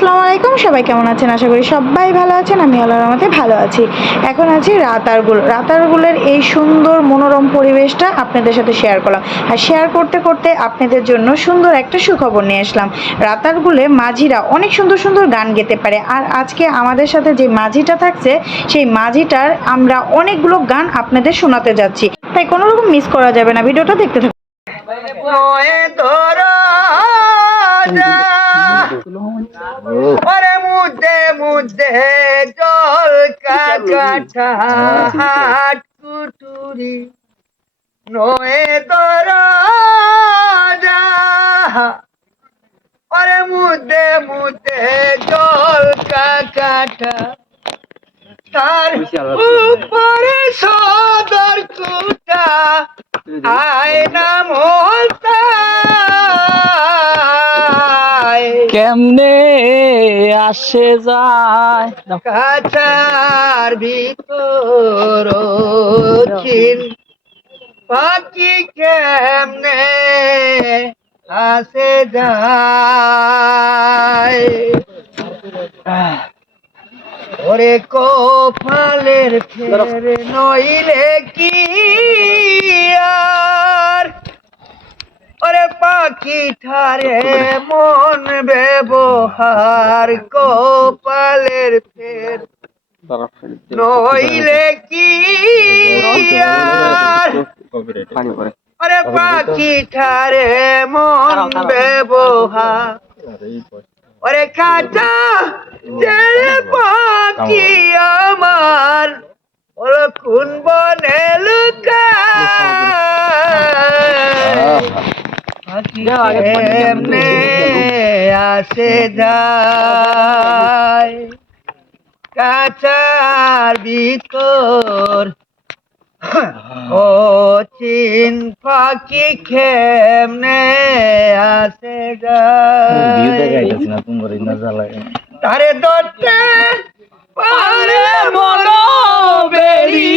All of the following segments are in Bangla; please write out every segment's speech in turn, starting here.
আসসালামু আলাইকুম, সবাই কেমন আছেন? আশা করি সবাই ভালো আছেন, আমি আল্লাহর রহমতে ভালো আছি। এখন আছি রাতারগুল। রাতারগুলের এই সুন্দর মনোরম পরিবেশটা আপনাদের সাথে শেয়ার করলাম। আর শেয়ার করতে করতে আপনাদের জন্য সুন্দর একটা সুখবর নিয়ে আসলাম। রাতারগুলে মাঝিরা অনেক সুন্দর সুন্দর গান গেতে পারে। আর আজকে আমাদের সাথে যে মাঝিটা থাকছে, সেই মাঝিটার আমরা অনেকগুলো গান আপনাদের শোনাতে যাচ্ছি। তাই কোনো রকম মিস করা যাবে না, ভিডিওটা দেখতে থাকুন। ওরে মুদে মুদে, জল কাকাঠা হাট কুটুরি, নয়ে যা। ওরে মুদে মুদে, জল কাকাঠা তার উপরে সদর কুটা, আয়না মোলতায় কেমনে আসে যায়? কাছার ভিতর পাখি কেমনে আসে যায়? ওরে কপালের ফের নইলে কি আর? ওরে পাখি ঠারে মন ব্যবহার কপালের ফের। নইলে কি আর? ওরে পাখি ঠারে মন ব্যবহার। ওরে খাটা ছেড়ে পাখি আমার। ওরে খুন বনে পাখি এমনে আসে যায়। কাচার ভিতর ও চিন পাখি খেমনে আসে যায়? তারে ধরতে পারে মনো বেরি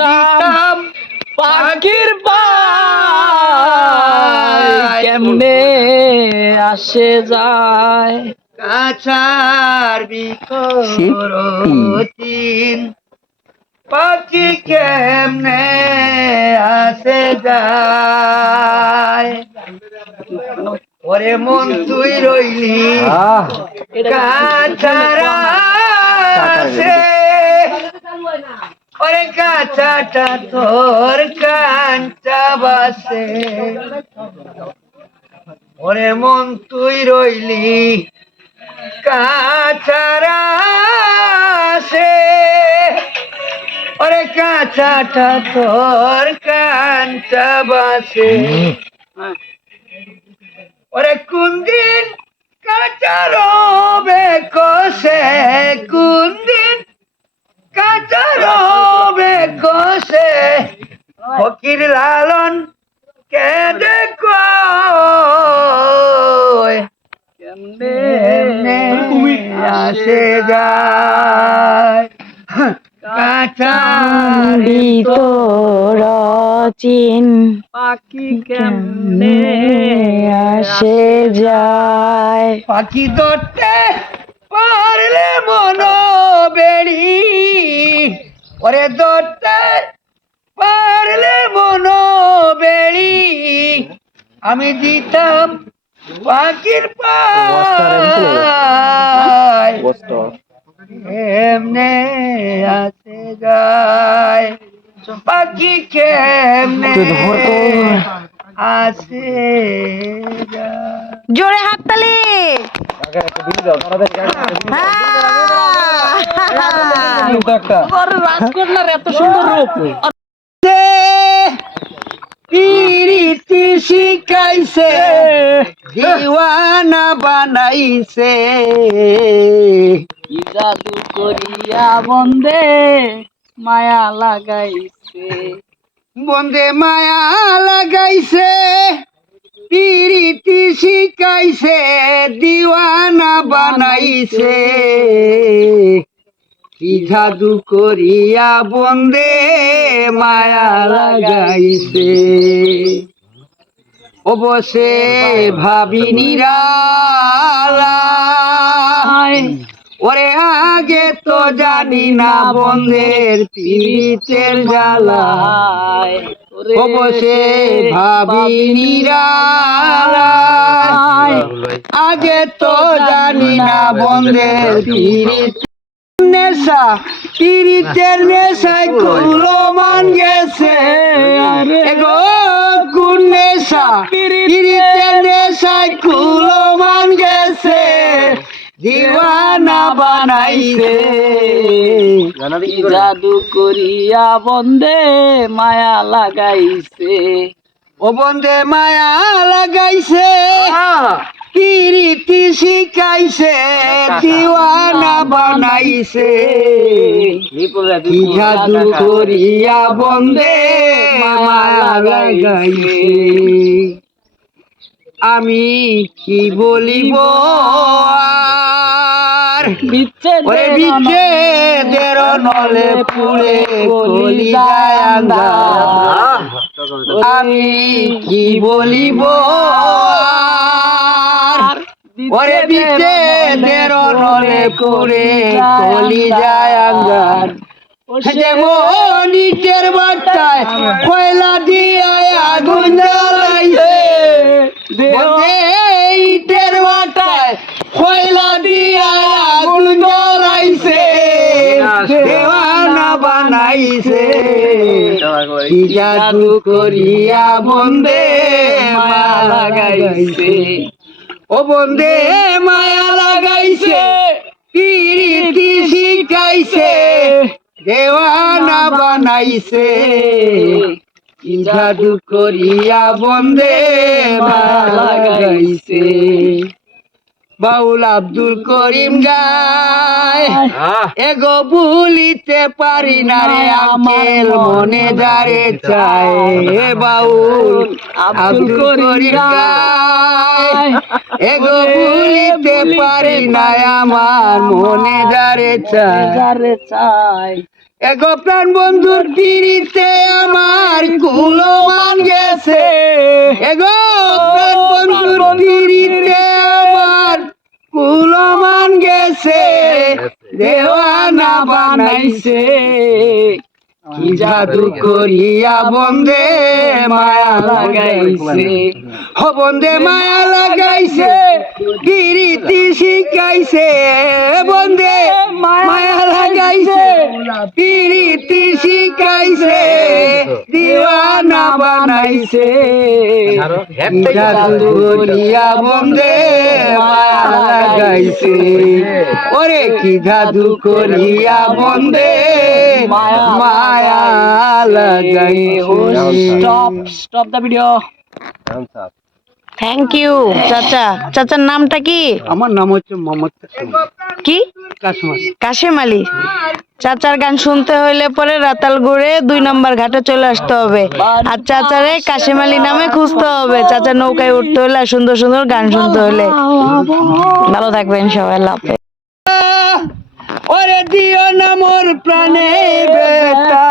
দিতাম পাখির কেমনে আসে যায়? কাছার বিকর চিন পাখি কেমনে আসে যায়? ওরে মন তুই রইলি কাছারা আছে ওরে কাঁচাটা তোর কাঞ্চা বাসে। ওরে মন তুই রইলি কাছারা সে ওরে কাঁচাটা তোর কাঞ্চা বাসে। ওরে কুন্দিন কাঁচা রবে কষে কুন্দিন কাঁচা রবে কষে। ফকির লালন কে দেখো কেমনে আসে যায়। কাঁচার ভিতর চিন পাখি কেমনে আসে যায়। পাখি ধরতে পারলে মন বেড়ি ওরে ধরতে পারলে মন বেড়ি আমি দিতাম পাখির পায়। এমনে আসে যায় পাখি কেমনে আছে যায় জোরে হাততালি এত সুন্দর রূপ পিরিতি শিখাইছে দিওয়ানা বানাইছে জাদু করিয়া বন্দে মায়া লাগাইছে। বন্দে মায়া লাগাইছে। পিরিতি শিখাইছে দিওয়ানা বানাইছে। কি জাদু করিয়া বন্দে মায়া লাগাইছে। অবশ্যে ভাবি নিরালায় ওরে আগে তো জানি না বন্ধের পীড়িতের জ্বালায়। অবশ্যে ভাবি আগে তো জানি না বন্ধের পীড়িত নেশা পীড়িতের নেশায় কুলো মান গেছে এগো কোন নেশা পীড়িতের নেশায় কুলো মান গেছে। দিওয়ানা বানাইছে। জাদু করিয়া বন্দে মায়া লাগাইছে। ও বন্দে মায়া লাগাইছে। পিরিতি শিখাইছে। দিওয়ানা বানাইছে। কি জাদু করিয়া বন্দে মায়া লাগাইছে। আমি কি বলিব নলে পুড়ে কলি আমি কি বলিব ওরে বিচ্ছেদের নলে পুড়ে কলি যায় আঙ্গার যেমন ইটের বাটায় ইটের বাটায় কয়লা দিয়ে আগুন জ্বালাইছে দেওয়ানা বানাইছে। কি জাদু করিয়া বন্দে মায়া লাগাইছে। ও বন্দে মায়া লাগাইছে পিরিতি শিখাইছে দেওয়ানা বানাইছে। কি জাদু করিয়া বন্দে মায়া লাগাইছে? বাউল আব্দুল করিম গায় এগো ভুলিতে পারি না রে আকেল মনে। যারে চায়। এ বাউল আব্দুল করিম গায়। এগো ভুলিতে পারি না আমার মনে। যারে চায়। যারে এগো প্রাণ বন্ধুর পিড়িতে আমার কুলো গেছে। এগো প্রাণ বন্ধুর পিড়িতে আমার কুলো গেছে। দেওয়ানা বানাইছে। কি জাদু করিয়া বন্দে মায়া লাগাইছে? হ, বন্দে মায়া লাগাইছে, গিরিতি শিখাইছে, বন্দে মায়া লাগাইছে পিরিতি শিখাইছে, দিওয়ানা বানাইছে। করিয়া বন্দে মায়া লাগাইছে। ওরে কি জাদু করিয়া বন্দে মায়া লাগাইছে। Stop stop the video thank you চাচা চাচার নামটা কি? আমার নাম হচ্ছে মোহাম্মদ কি? কাশেম আলী। চাচার গান শুনতে হইলে পরে রাতালগুড়ে দুই নম্বর ঘাটে চলে আসতে হবে। আর চাচারে কাশেম আলী নামে খুঁজতে হবে। চাচার নৌকায় উঠতে হলে আর সুন্দর সুন্দর গান শুনতে হলে ভালো থাকবেন সবাই আল্লাহ ওরে দিও না মোর প্রাণে বেটা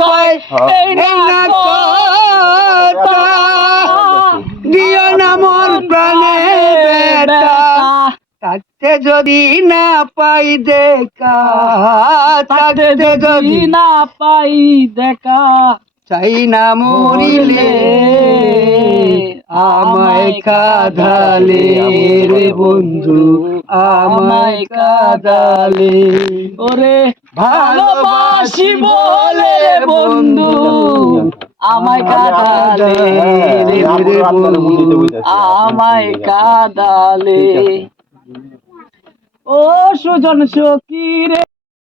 কয় এই না কথা দিও না মোর প্রাণে বেটা থাকতে যদি না পাই দেখা। থাকতে যদি না পাই দেখা। চাই না মরিলে আমায় কাঁদালে রে বন্ধু আমায় কাঁদালে। ওরে ভালোবাসি বলে বন্ধু। আমায় কাঁদালে আমায় কাঁদালে। ও সুজন সখী রে।